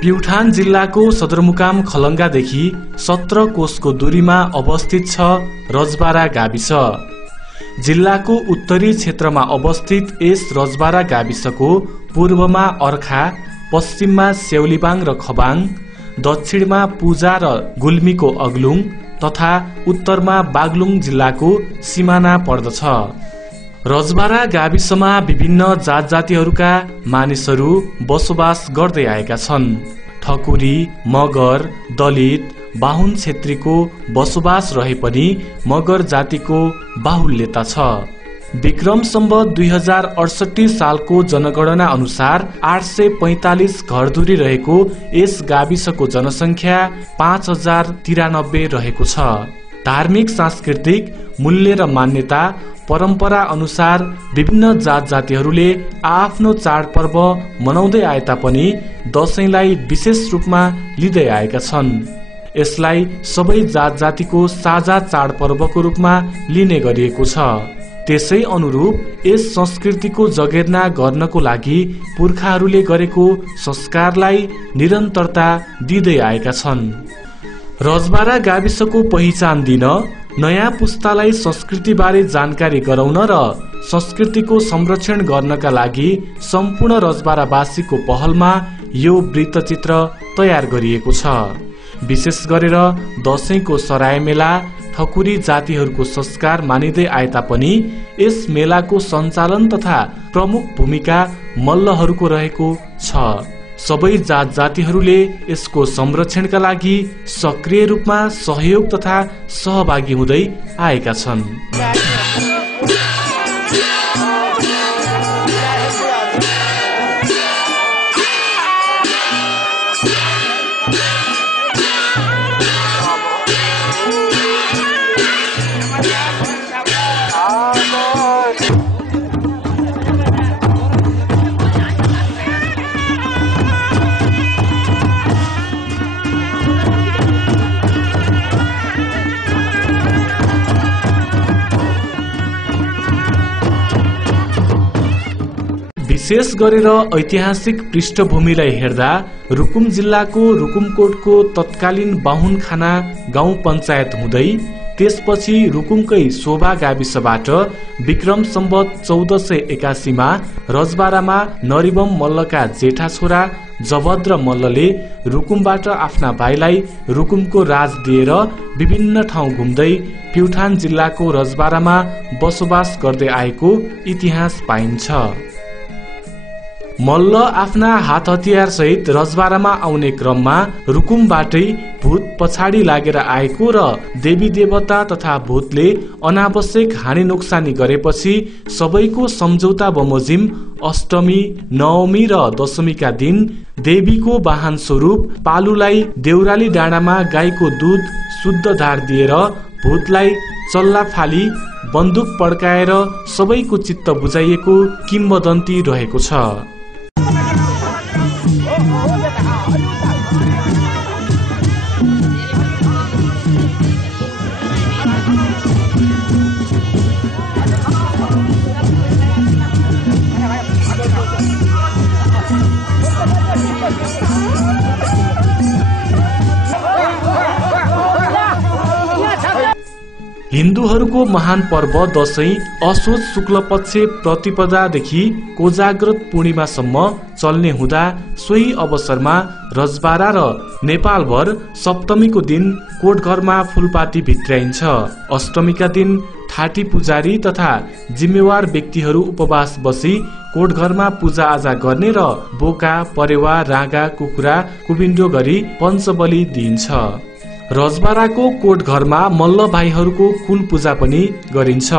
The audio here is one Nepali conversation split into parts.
प्युठान जिल्लाको सदरमुकाम खलङ्गादेखि 17 कोसको दूरीमा अवस्थित छ रजबारा गाविस। जिल्लाको उत्तरी क्षेत्रमा अवस्थित यस रजबारा गाविसको पूर्वमा अर्खा, पश्चिममा स्याउलीबाङ र खबाङ, दक्षिणमा पूजा र गुल्मीको अग्लुङ तथा उत्तरमा बागलुङ जिल्लाको सिमाना पर्दछ। रजबारा गाविसमा विभिन्न जात जातिहरूका मानिसहरू बसोबास गर्दै आएका छन्। ठकुरी, मगर, दलित, बाहुन क्षेत्रीको बसोबास रहे पनि मगर जातिको बाहुल्यता छ। विक्रम सम्वत 2068 सालको जनगणना अनुसार 845 घरधुरी रहेको यस गाविसको जनसङ्ख्या 5093 रहेको छ। धार्मिक सांस्कृतिक मूल्य र मान्यता परम्परा अनुसार विभिन्न जात जातिहरूले आफ्नो चाडपर्व मनाउँदै आए तापनि दशैंलाई विशेष रूपमा लिँदै आएका छन्। यसलाई सबै जात जातिको साझा चाडपर्वको रूपमा लिने गरिएको छ। त्यसै अनुरूप यस संस्कृतिको जगेर्ना गर्नको लागि पुर्खाहरूले गरेको संस्कारलाई निरन्तरता दिँदै आएका छन्। रजबारा गाविसको पहिचान दिन, नयाँ पुस्तालाई संस्कृतिबारे जानकारी गराउन र संस्कृतिको संरक्षण गर्नका लागि सम्पूर्ण रजबारावासीको पहलमा यो वृत्तचित्र तयार गरिएको छ। विशेष गरेर दशैंको सराय मेला ठकुरी जातिहरूको संस्कार मानिँदै आए तापनि यस मेलाको सञ्चालन तथा प्रमुख भूमिका मल्लहरूको रहेको छ। सबै जात जातिहरूले यसको संरक्षणका लागि सक्रिय रूपमा सहयोग तथा सहभागी हुँदै आएका छन्। विशेष गरेर ऐतिहासिक पृष्ठभूमिलाई हेर्दा रुकुम जिल्लाको रुकुमकोटको तत्कालीन बाहुनखाना गाउँ पञ्चायत हुँदै त्यसपछि रुकुमकै शोभा गाविसबाट विक्रम सम्वत 1481 मा रजबारामा नरिबम मल्लका जेठा छोरा जभद्र मल्लले रुकुमबाट आफ्ना भाइलाई रुकुमको राज दिएर विभिन्न ठाउँ घुम्दै प्युठान जिल्लाको रजबारामा बसोबास गर्दै आएको इतिहास पाइन्छ। मल्ल आफ्ना हात हतियार सहित रजबारामा आउने क्रममा रुकुमबाटै भूत पछाडि लागेर आएको र देवी देवता तथा भूतले अनावश्यक हानि नोक्सानी गरेपछि सबैको सम्झौता बमोजिम अष्टमी, नवमी र दशमीका दिन देवीको वाहन स्वरूप पालुलाई देउराली डाँडामा गाईको दूध शुद्ध धार दिएर भूतलाई चल्ला फाली बन्दुक पड्काएर सबैको चित्त बुझाइएको किम्वदन्ती रहेको छ। हिन्दूहरूको महान पर्व दशैं असोज शुक्ल पक्ष प्रतिपदादेखि कोजाग्रत पूर्णिमासम्म चल्ने हुँदा सोही अवसरमा रजबारा र नेपालभर सप्तमीको दिन कोटघरमा फूलपाती भित्र्याइन्छ। अष्टमीका दिन ठाटी पुजारी तथा जिम्मेवार व्यक्तिहरू उपवास बसी कोटघरमा पूजाआजा गर्ने र बोका, परेवा, रागा, कुखुरा, कुबिन्डो गरी पञ्चबली दिइन्छ। रजबाराको कोटघरमा मल्ल भाइहरूको कुल पूजा पनि गरिन्छ।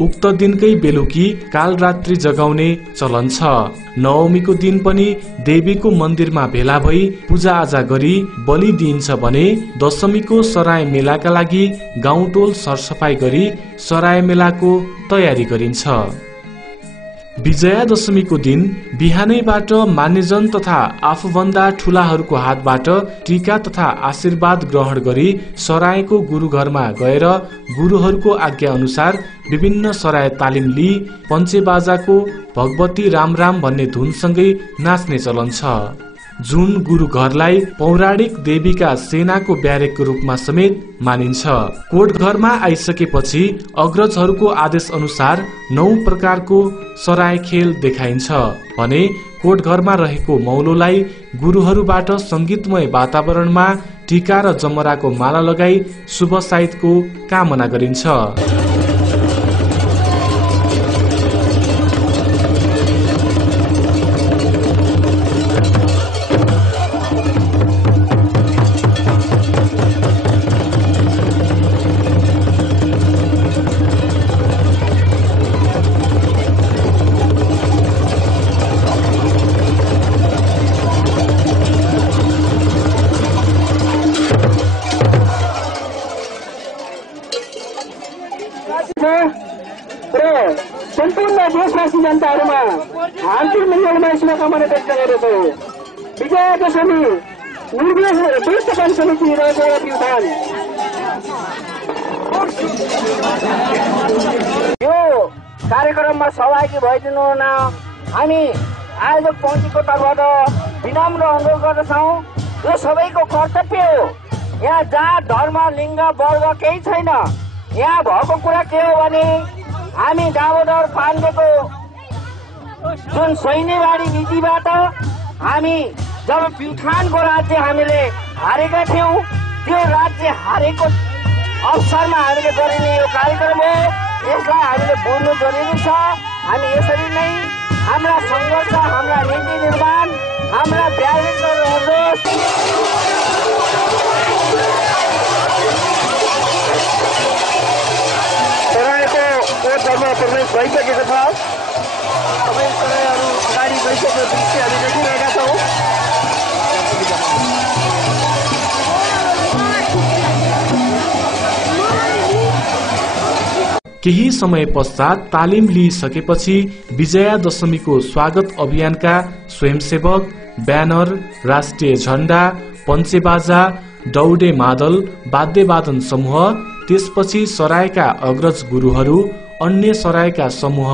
उक्त दिनकै बेलुकी कालरात्रि जगाउने चलन छ। नवमीको दिन पनि देवीको मन्दिरमा भेला भई पूजाआजा गरी बलि दिइन्छ भने दशमीको सराय मेलाका लागि गाउँटोल सरसफाई गरी सराय मेलाको तयारी गरिन्छ। विजया दशमीको दिन बिहानैबाट मान्यजन तथा आफूभन्दा ठूलाहरूको हातबाट टीका तथा आशीर्वाद ग्रहण गरी सरायको गुरुघरमा गएर गुरुहरूको आज्ञा अनुसार विभिन्न सराय तालिम लिई पञ्चेबाजाको भगवती राम राम भन्ने धुनसँगै नाच्ने चलन छ। जुन गुरु घरलाई पौराणिक देवीका सेनाको ब्यारेकको रूपमा समेत मानिन्छ। कोटघरमा आइसकेपछि अग्रजहरूको आदेश अनुसार 9 प्रकारको सराय खेल देखाइन्छ भने कोटघरमा रहेको मौलोलाई गुरुहरूबाट संगीतमय वातावरणमा टीका र जमराको माला लगाई शुभ साइतको कामना गरिन्छ। सम्पूर्ण देशवासी जनताहरूमा हार्दिक मङ्गलमय शुभकामना व्यक्त गरेको विजयादशमी निर्देश समिति रजौरा प्युठान यो कार्यक्रममा सहभागी भइदिनु हुन हामी आयोजक पञ्चीको तर्फबाट विनम्र अनुरोध गर्दछौँ। यो सबैको कर्तव्य हो। यहाँ जात धर्म लिङ्ग वर्ग केही छैन। यहाँ भएको कुरा के हो भने हामी दामोदर पाण्डेको जुन सैन्यवाडी नीतिबाट हामी जब प्युठानको राज्य हामीले हारेका थियौँ, त्यो राज्य हारेको अवसरमा हामीले गरिने यो कार्यक्रम हो। यसलाई हामीले बोल्नु जरुरी छ। हामी यसरी नै हाम्रा सङ्घर्ष, हाम्रा नीति निर्माण, हाम्रा व्यावहारिक कोटघरमा प्रवेश भइसकेको छ। सबै सरायहरू अगाडि गइसकेको दृश्य हामी देखिरहेका छौँ। केही समय पश्चात तालिम लिइसकेपछि विजयादशमीको स्वागत अभियानका स्वयंसेवक, ब्यानर, राष्ट्रिय झण्डा, पञ्चेबाजा, दौडे मादल, वाद्यवादन समूह, त्यसपछि सरायका अग्रज गुरुहरू, अन्य सरायका समूह,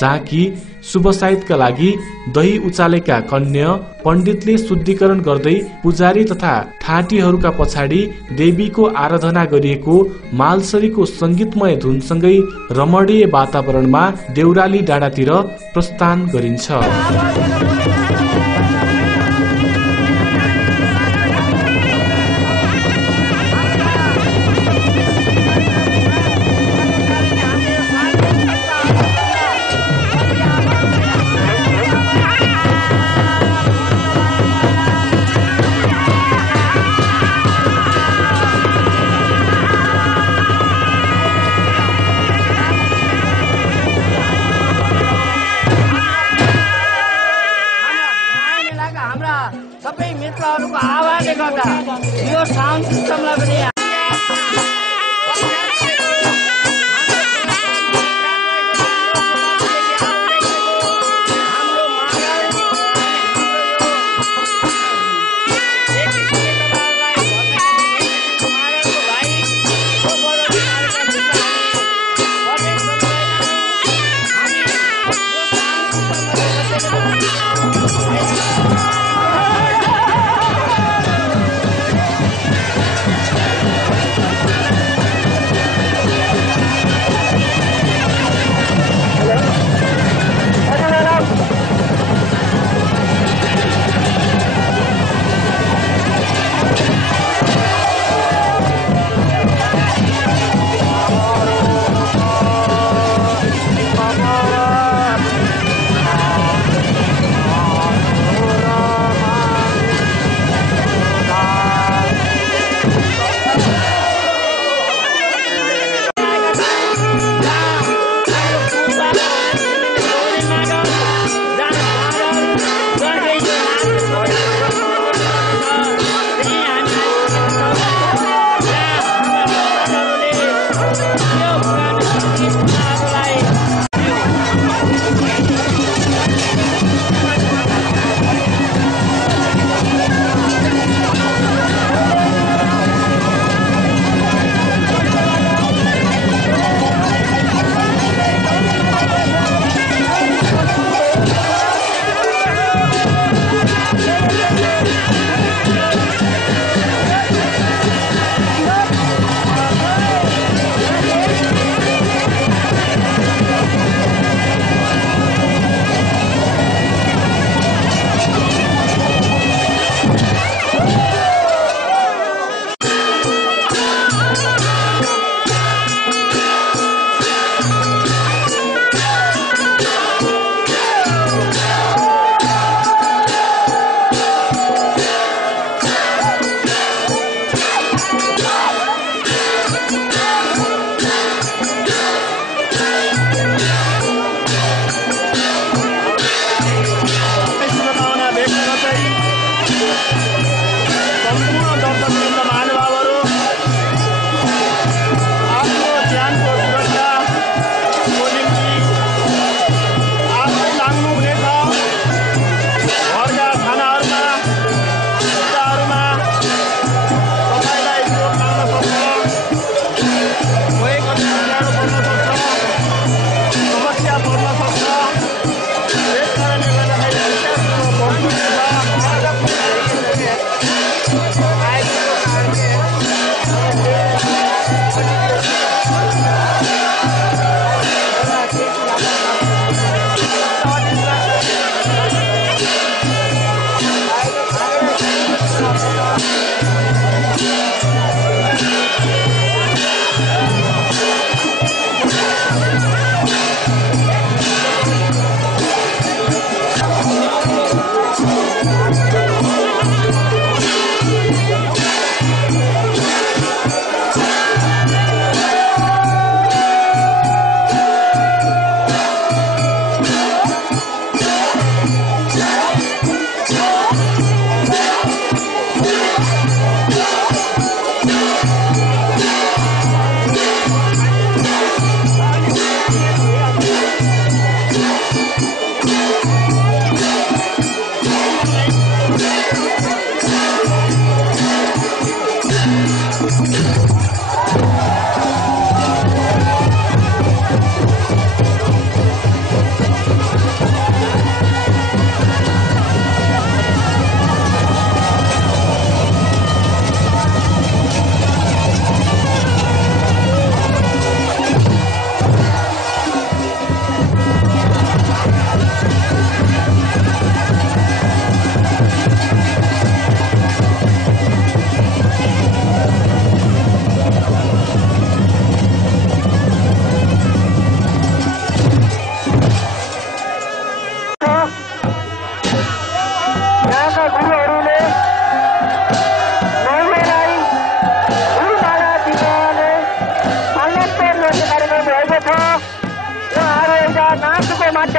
झाँकी, शुभ साइतका लागि दही उचालेका कन्या, पण्डितले शुद्धिकरण गर्दै पुजारी तथा ठाटीहरूका पछाडि देवीको आराधना गरिएको मालसरीको संगीतमय धुनसँगै रमणीय वातावरणमा देउराली डाँडातिर प्रस्थान गरिन्छ। सबै मित्रहरूको आवाजले गर्दा यो साउन्ड सिस्टमलाई पनि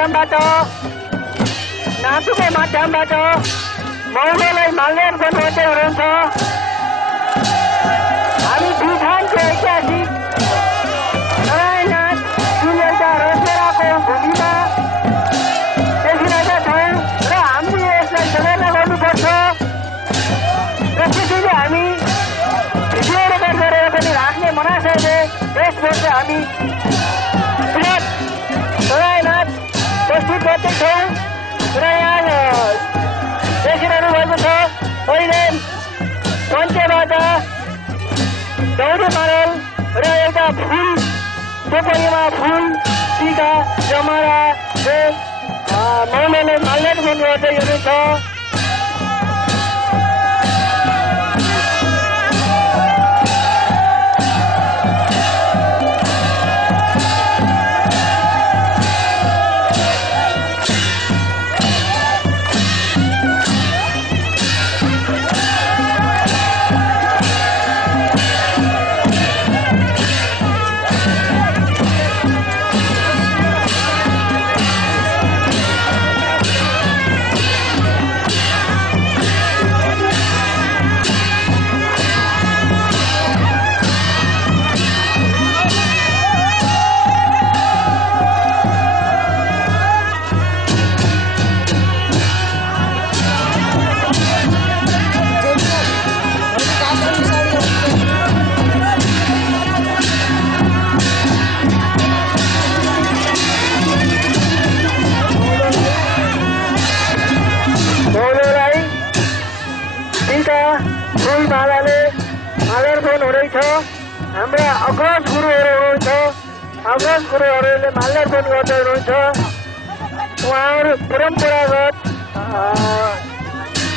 माध्यमबाट नाचुको माध्यमबाट मौलालाई माल्यार्पण गर्दै हुनुहुन्छ। हामी प्युठानको ऐतिहासिक नारायणनाथ जुन एउटा रचनाको भूमिमा देखिरहेका छौँ र हामीले यसलाई समेर्ना गर्नुपर्छ। र त्यसैले हामी भिडियो रेकर्ड गरेर पनि राख्ने मनासले यस वर्ष हामी नारायणनाथ प्रस्तुत गर्दैछौँ। र यहाँ देखिरहनु भएको छ पहिले मञ्चबाट दौडी मारल र एउटा फुल टोकरीमा फुल टीका जमारा मौलालाई माल्यार्पण गर्दै हुनुहुन्छ। हाम्रा अग्रज गुरुहरू हुनुहुन्छ। अग्रज गुरुहरूले माल्यार्पण गर्दै हुनुहुन्छ। उहाँहरू परम्परागत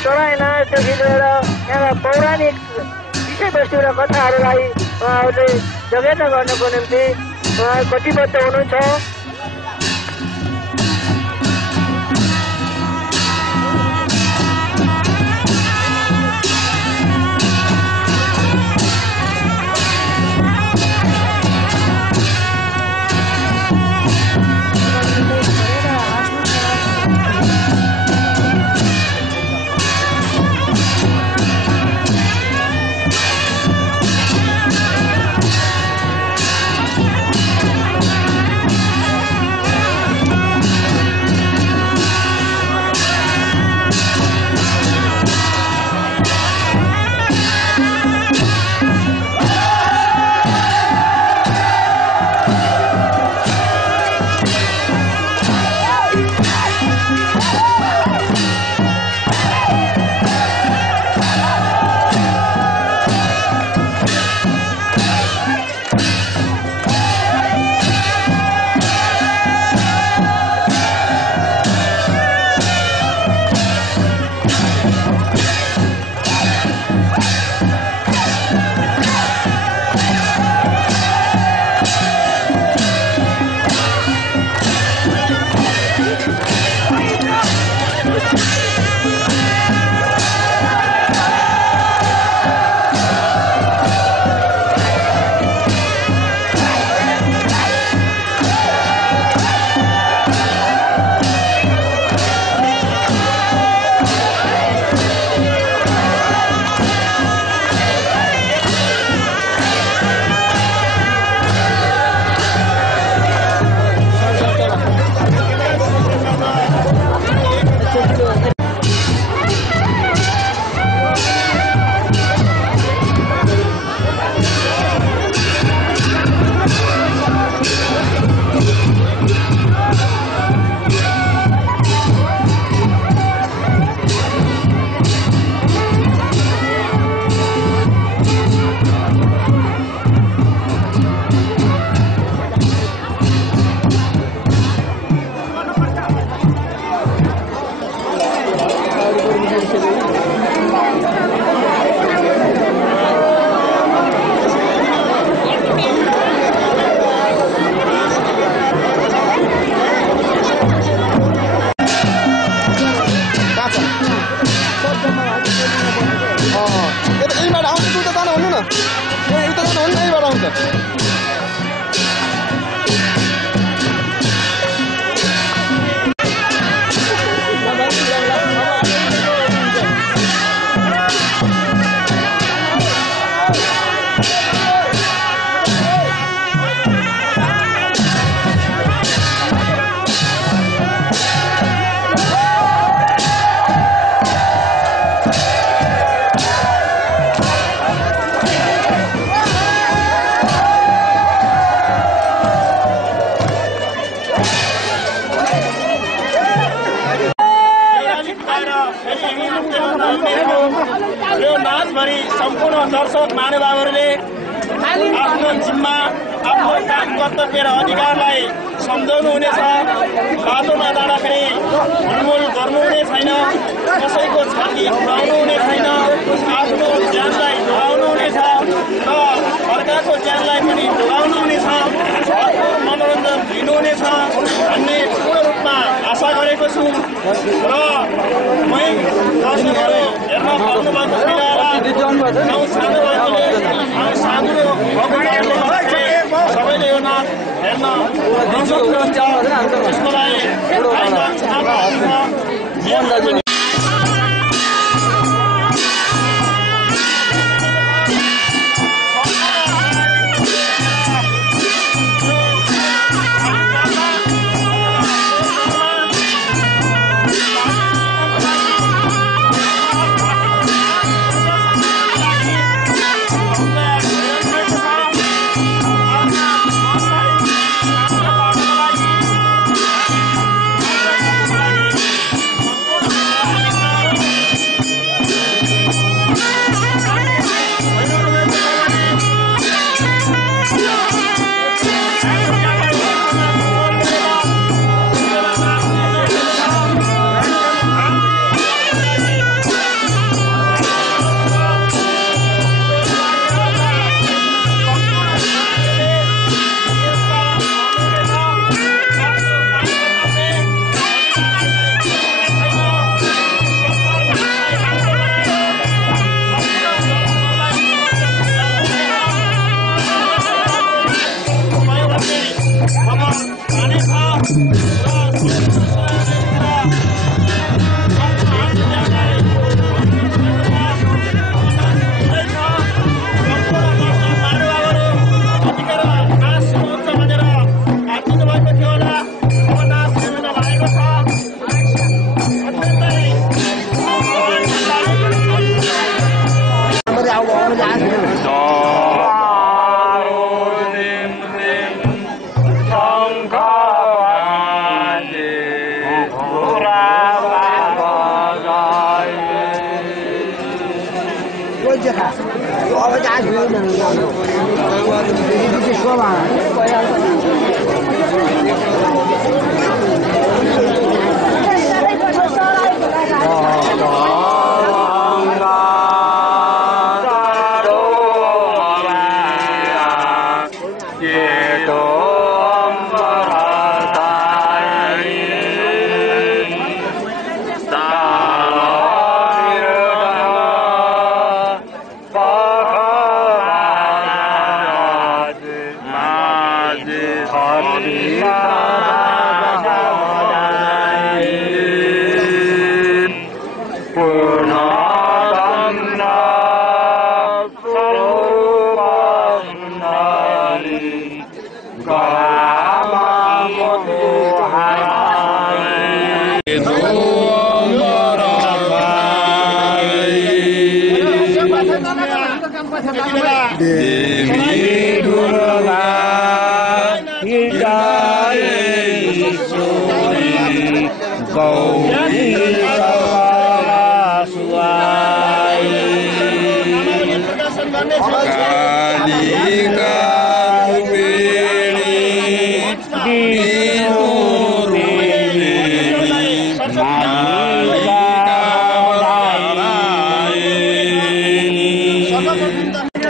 नारायणनाथदेखि लिएर यहाँ पौराणिक विषयवस्तु र कथाहरूलाई उहाँहरूले जगेर्ना गर्नको निम्ति उहाँ कटिबद्ध हुनुहुन्छ। यो नाचभरि सम्पूर्ण दर्शक महानुभावहरूले आफ्नो जिम्मा आफ्नो काम कर्तव्य र अधिकारलाई सम्झाउनु हुनेछ। बाटोमा जाँदाखेरि हुलमुल गर्नु हुने छैन, कसैको छाती उडाउनु हुने छैन, आफ्नो ज्यानलाई जोगाउनु हुनेछ र अर्काको ज्यानलाई पनि जोगाउनु हुनेछ, मनोरञ्जन लिनुहुनेछ भन्ने पूर्ण रूपमा आशा गरेको छु। र मै दर्शकहरू हेर्न पाउनुभएको सबैले यो नाच हेर्न त्यसको लागि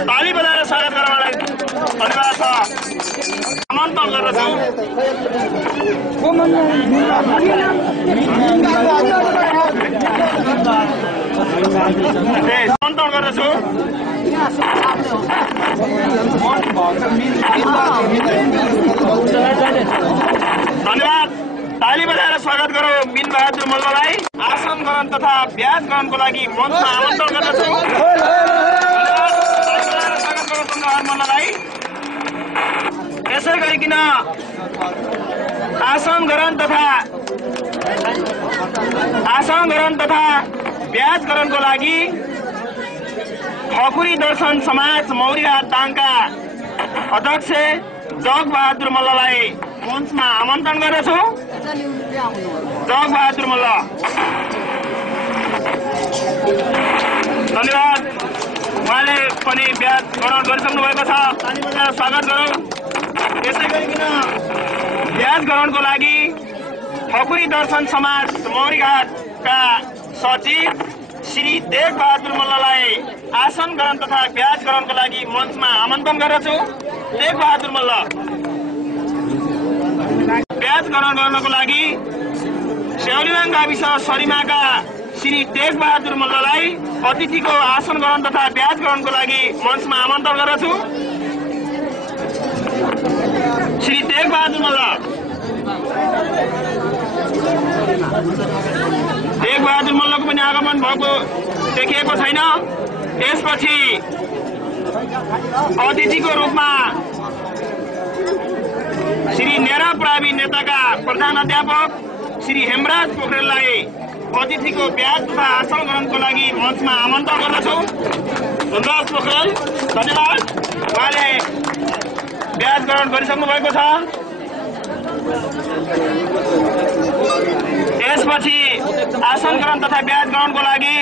ताली बजाएर स्वागत गर्नलाई धन्यवाद छ। आमन्त्रण गर्दछु आमन्त्रण गर्दछु धन्यवाद। ताली बजाएर स्वागत गरौँ मिन बहादुर मल्ललाई। आसन ग्रहण तथा ब्याज ग्रहणको लागि मञ्चमा आमन्त्रण गर्दछु। मल्ललाई यसै गरिकन आसन ग्रहण तथा ब्याज ग्रहणको लागि ठकुरी दर्शन समाज मौरीहाट दाङका अध्यक्ष जग बहादुर मल्ललाई मञ्चमा आमन्त्रण गर्दछु। जग बहादुर मल्ल पनि ब्याज ग्रहण गरिसक्नु भएको छ। स्वागत गरौँ। यसै गरिकन ब्याज ग्रहणको लागि ठकुरी दर्शन समाज मौरीघाटका सचिव श्री देव बहादुर मल्ललाई आसन ग्रहण तथा ब्याज ग्रहणको लागि मञ्चमा आमन्त्रण गर्दछु। देव बहादुर मल्ल ब्याज ग्रहण गर्नको लागि स्याउलीवाङ गाविस सरिमाका श्री तेज बहादुर मल्ललाई अतिथिको आसन ग्रहण तथा ब्याज ग्रहणको लागि मञ्चमा आमन्त्रण गर्दछु। श्री तेज बहादुर मल्ल तेज बहादुर मल्लको पनि आगमन भएको देखिएको छैन। त्यसपछि अतिथिको रूपमा श्री नेरा प्रावि नेताका प्रधान अध्यापक श्री हेमराज पोखरेललाई अतिथिको ब्याज तथा आसन ग्रहणको लागि मञ्चमा आमन्त्रण गर्दछु। हेमराज पोखरेल धन्यवाद। उहाँले ब्याज ग्रहण गरिसक्नु भएको छ। त्यसपछि आसन ग्रहण तथा ब्याज ग्रहणको लागि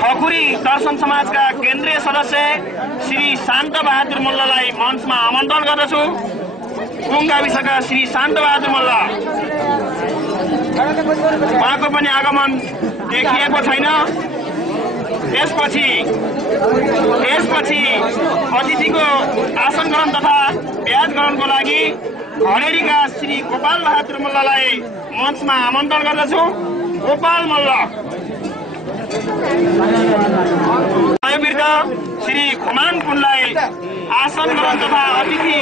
ठकुरी दर्शन समाजका केन्द्रीय सदस्य श्री शान्त बहादुर मल्ललाई मञ्चमा आमन्त्रण गर्दछु। कुङ गाविसका श्री शान्त बहादुर मल्ल उहाँको पनि आगमन देखिएको छैन। त्यसपछि अतिथिको आसन ग्रहण तथा ब्याज ग्रहणको लागि हरेरीका श्री गोपाल बहादुर मल्ललाई मञ्चमा आमन्त्रण गर्दछु। गोपाल मल्ल श्री खुमान पुनलाई आसन ग्रहण तथा अतिथि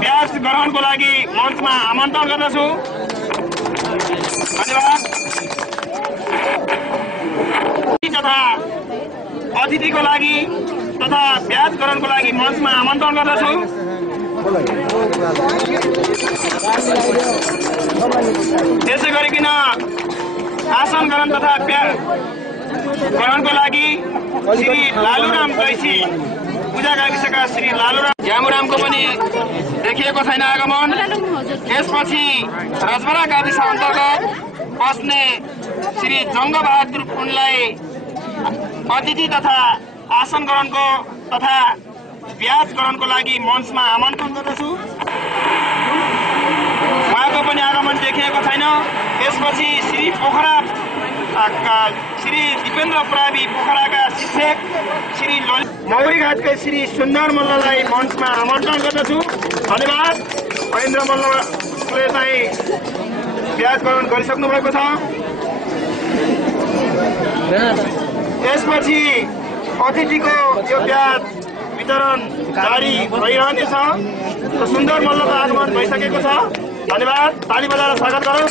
ब्याज ग्रहणको लागि मञ्चमा आमन्त्रण गर्दछु। धन्यवाद। तथा अतिथिको लागि तथा ब्याज ग्रहणको लागि मञ्चमा आमन्त्रण गर्दछु। त्यसै गरिकन आसन ग्रहण तथा ब्याज ग्रहणको लागि श्री लालुराम कैसी पूजा गाविसका श्री लालुराम झ्यामुरामको पनि देखिएको छैन आगमन। त्यसपछि रजबरा गाविस अन्तर्गत बस्ने श्री जङ्ग बहादुर पुनलाई अतिथि तथा आसन ग्रहणको तथा ब्याज ग्रहणको लागि मञ्चमा आमन्त्रण गर्दछु। उहाँको पनि आगमन देखिएको छैन। त्यसपछि श्री दिपेन्द्र प्रावि पोखराका शिक्षक श्री मौरीघाटका श्री सुन्दर मल्ललाई मञ्चमा आमन्त्रण गर्दछु। धन्यवाद। महेन्द्र मल्लले चाहिँ ब्याज ग्रहण गरिसक्नु भएको छ। त्यसपछि अतिथिको यो ब्याज वितरण जारी भइरहनेछ। सुन्दर मल्लको आगमन भइसकेको छ। धन्यवाद। ताली बजाएर स्वागत गरौँ।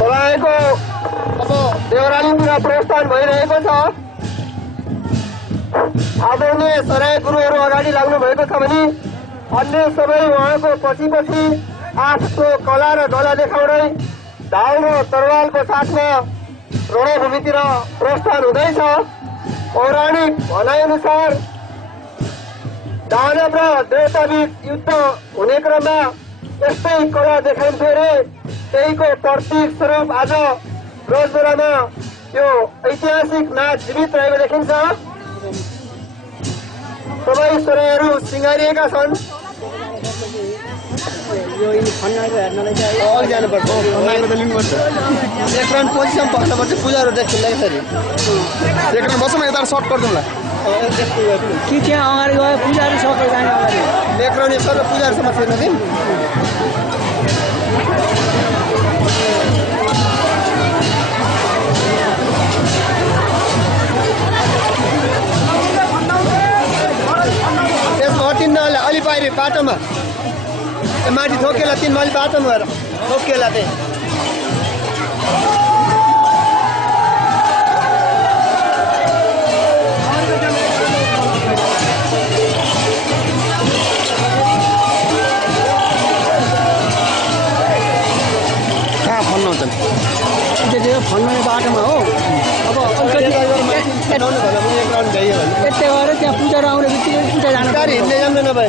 तपाईँको अब देउरालीतिर प्रस्थान भइरहेको छ। आदरणीय सराय गुरुहरू अगाडि लाग्नु भएको छ भने अन्य सबै उहाँको पछि पछि आफ्नो कला र डला देखाउँदै ढाल र तरवालको साथमा रणभूमितिर प्रस्थान हुँदैछ। पौराणिक भनाइअनुसार दानव र देवताबीच युद्ध हुने क्रममा यस्तै कला देखाइन्थ्यो अरे। त्यहीको प्रतीक स्वरूप आज रोजबेरामा यो ऐतिहासिक नाच जीवित रहेको देखिन्छ। सबै सरायहरू सिँगारिएका छन्। जानुपर्छ एक राउन्ड पोजिसन बस्नुपर्छ। पूजाहरू देखिँदै यसरी एक राउन्ड बस्छौँ। यता सर्ट गरिदिउँला कि त्यहाँ अगाडि गयो पूजाहरू सकेर जाने अगाडि एक राउन्ड यसरी पूजाहरूसम्म छिर्न दिउँ। त्यसमा हटिन्न अलि बाहिर बाटोमा माथि ठोकेला 3 माइल बाटोमा गएर ठोकेला त्यही कहाँ फन्न हुन्छ त्यो फन्ने बाटोमा हो। अब यस्तै गरेर त्यहाँ पूजा आउने बित्तिकै पूजा जानु गाडी हिँड्ने जान्दैन भाइ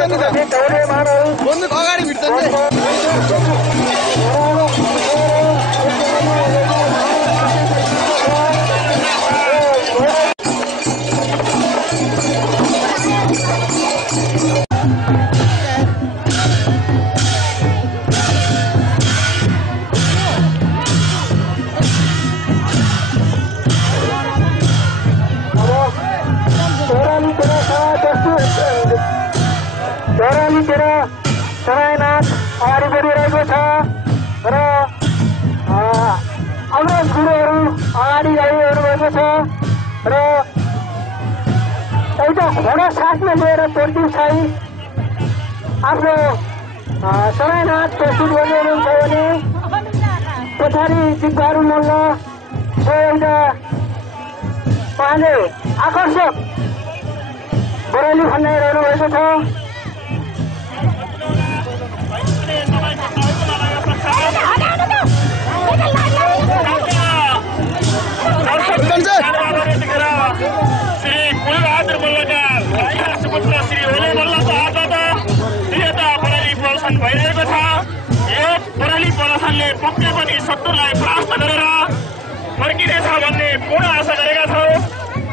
नि त बन्दुक अगाडि भिड्छ नि सरायनाथ अगाडि बढिरहेको छ र अग्रज गुरुहरू अगाडि गइरहनु भएको छ र एउटा घोडा साथमा लिएर पोर्टिङ साई आफ्नो सरायनाथ प्रस्तुत गरिरहनुहुन्छ भने पछाडि जिब्बाहरू मल्ल एउटा उहाँले आकर्षक बरैली खन्याइरहनु भएको छ भइरहेको छ यो बराली प्रशासनले पक्कै पनि शत्रुलाई परास्त गरेर फर्किनेछ भन्ने पूर्ण आशा गरेका छौँ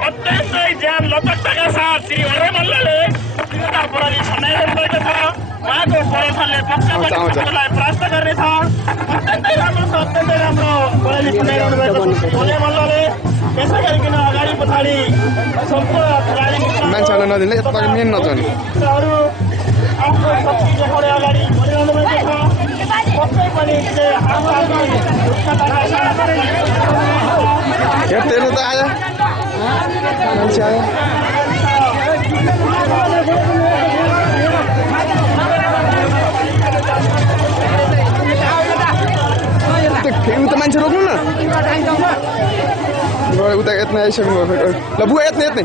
अत्यन्तै ज्यान लचकताका साथ श्री हरे मल्लले बराली खन्याइरहनु भएको छ उहाँको प्रशासनले पक्कै पनि शत्रुलाई परास्त गर्नेछ अत्यन्तै राम्रो छ अत्यन्तै राम्रो बराली खन्याइरहनु भएको छ हरे मल्लले त्यसै गरिकन अगाडि पछाडि सम्पूर्ण मान्छेहरूलाई नदिने यता मेन नजाने आफ्नो शक्ति देखाउने अगाडि बढिरहनु भएको छ पक्कै पनि हेर्नु त आयो मान्छे आयो उता मान्छे रोक्नु न उता यत्न आइसक्नु भयो ल बुवा यत्न यत्नै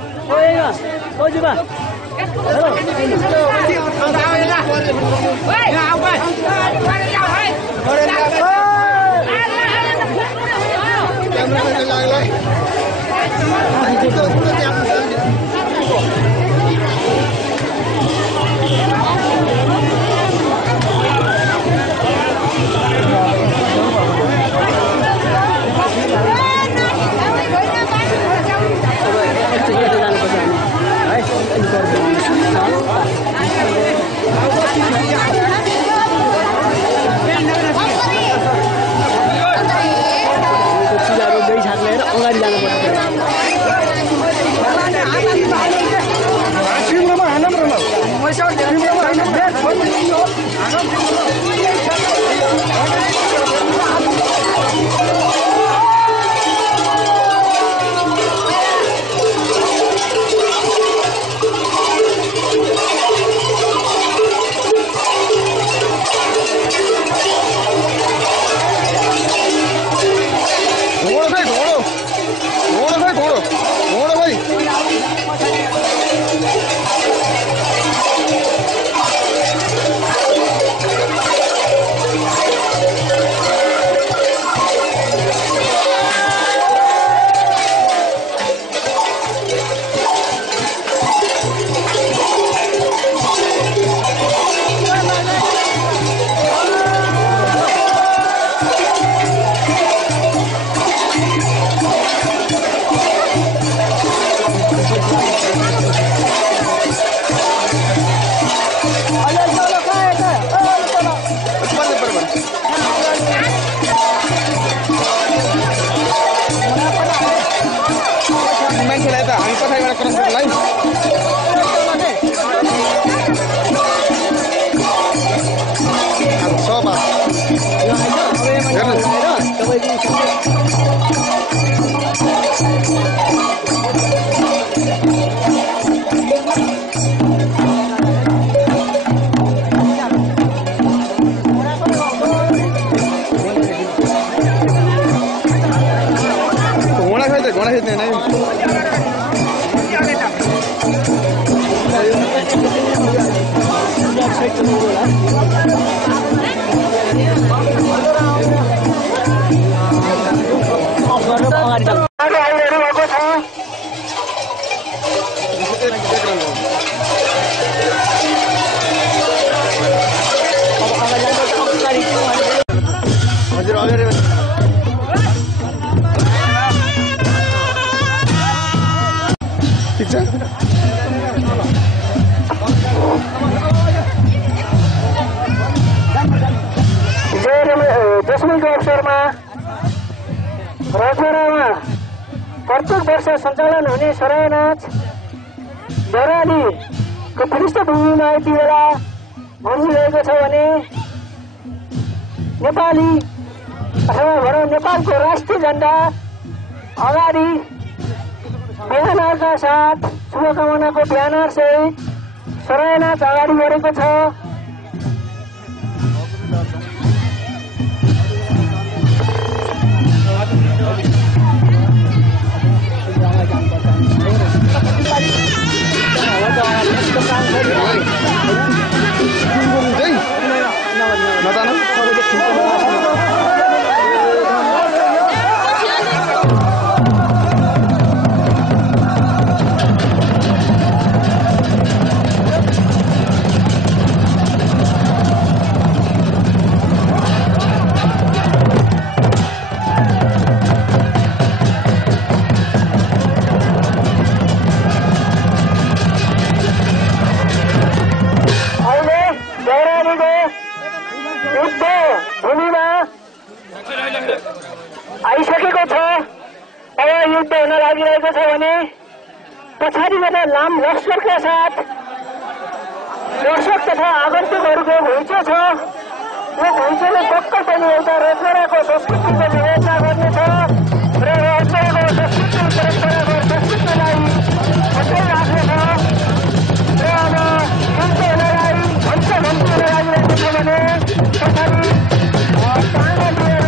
दशमीको अवसरमा रजभरामा प्रत्येक वर्ष सञ्चालन हुने सराय नाच देउरालीको पृष्ठभूमिमा यति बेला भनिरहेको छ भने नेपाली अथवा भनौँ नेपालको राष्ट्रिय झण्डा अगाडि ब्यानरका साथ शुभकामनाको ब्यानर सहित सराय नाच अगाडि बढेको छ। आइसकेको छ। अब युद्ध हुन लागिरहेको छ भने पछाडिबाट लाम लस्करका साथ दर्शक तथा आगन्तुकहरूको घुइँचो छ। यो घुइँचोले पक्कै पनि एउटा रजभराको संस्कृतिको विवेचना गर्नेछ र रजभराको संस्कृति परम्पराको संस्कृतिलाई अझै राख्नेछ र अब युद्ध हुनलाई भन्छ भन्छ लागिरहेको छ भने पछाडि चाँडा लिएर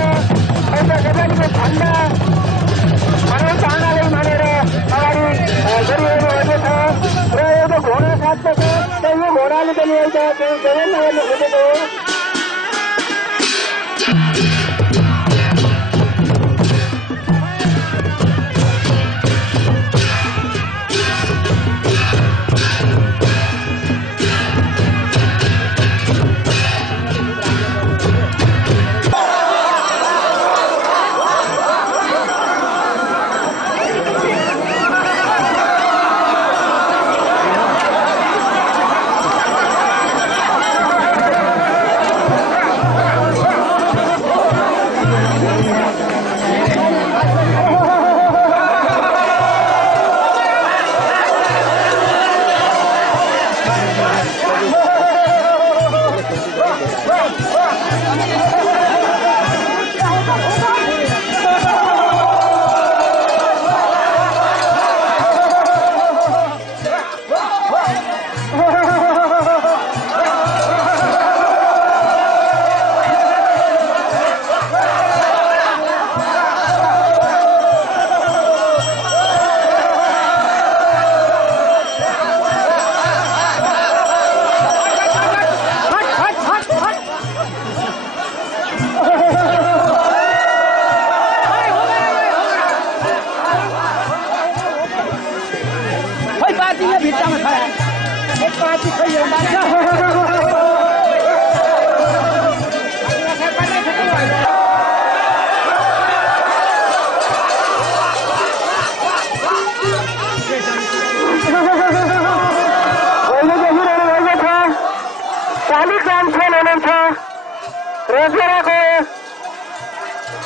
एउटा नेपालीको झन्डा भनौँ चाँडालाई मानेर अगाडि गरिरहेको छ र एउटा घोडा साथमा छ। र यो घोडाले पनि एउटा जवान गर्न खोजेको हो। रजभराको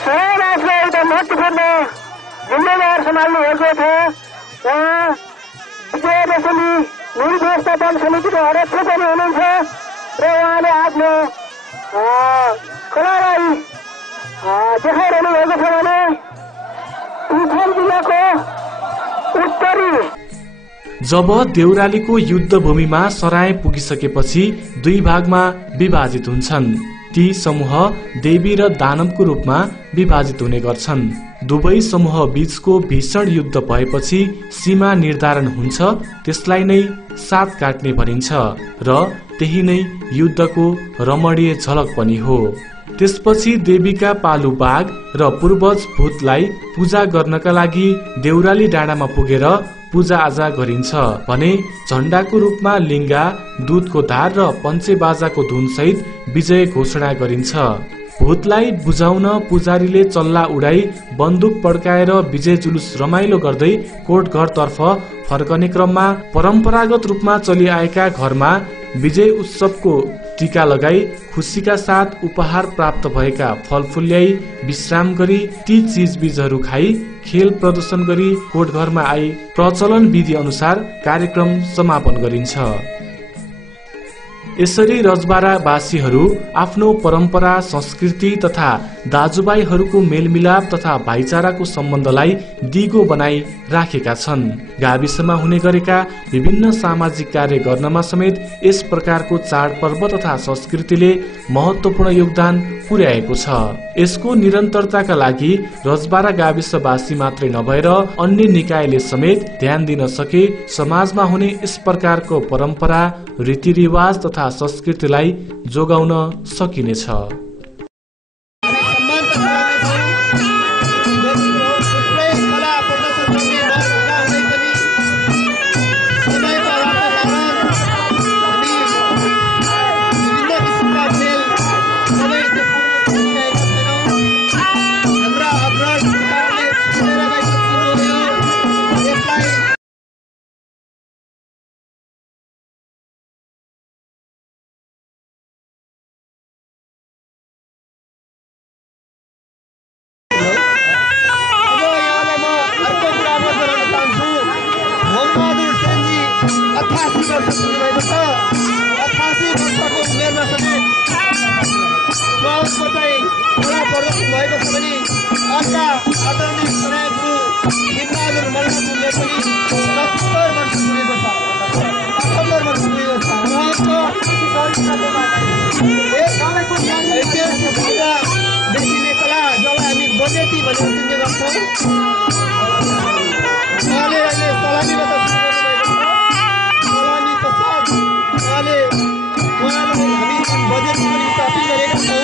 सराय नाचमा एउटा महत्त्वपूर्ण जिम्मेवार सम्हाल्नु भएको छ। उहाँ विजयदशमी निर्व्यवस्थापन समितिको अध्यक्ष पनि हुनुहुन्छ र उहाँले आफ्नो कलालाई देखाइरहनु भएको छ भने प्युठान जिल्लाको उत्तरी जब देउरालीको युद्ध भूमिमा सराय पुगिसकेपछि दुई भागमा विभाजित हुन्छन्। ती समूह देवी र दानवको रूपमा विभाजित हुने गर्छन्। दुवै समूह बीचको भीषण युद्ध भएपछि सीमा निर्धारण हुन्छ, त्यसलाई नै सात काट्ने भनिन्छ र त्यही नै युद्धको रमणीय झलक पनि हो। त्यसपछि देवीका पालु बाघ र पूर्वज भूतलाई पूजा गर्नका लागि देउराली डाँडामा पुगेर पूजा आजा गरिन्छ भने झण्डाको रूपमा लिङ्गा, दूधको धार र पञ्चेबाजाको धुन सहित विजय घोषणा गरिन्छ। भूतलाई बुझाउन पुजारीले चल्ला उडाई बन्दुक पड्काएर विजय जुलुस रमाइलो गर्दै कोटघरतर्फ फर्कने क्रममा परम्परागत रूपमा चलिआएका घरमा विजय उत्सवको टीका लगाई खुसीका साथ उपहार प्राप्त भएका फलफूल ल्याई विश्राम गरी ती चीजबीजहरू खाई खेल प्रदर्शन गरी कोटघरमा आई प्रचलन विधि अनुसार कार्यक्रम समापन गरिन्छ। यसरी रजबारावासीहरू आफ्नो परम्परा संस्कृति तथा दाजुभाइहरूको मेलमिलाप तथा भाइचाराको सम्बन्धलाई दिगो बनाई राखेका छन्। गाविसमा हुने गरेका विभिन्न सामाजिक कार्य गर्नमा समेत यस प्रकारको चाडपर्व तथा संस्कृतिले महत्वपूर्ण योगदान पुर्याएको छ। यसको निरन्तरताका लागि रजबारा गाविसवासी मात्रै नभएर अन्य निकायले समेत ध्यान दिन सके समाजमा हुने यस प्रकारको परम्परा रीतिरिवाज तथा संस्कृतिलाई जोगाउन सकिनेछ। बजेट पनि प्राप्त गरेका छौँ।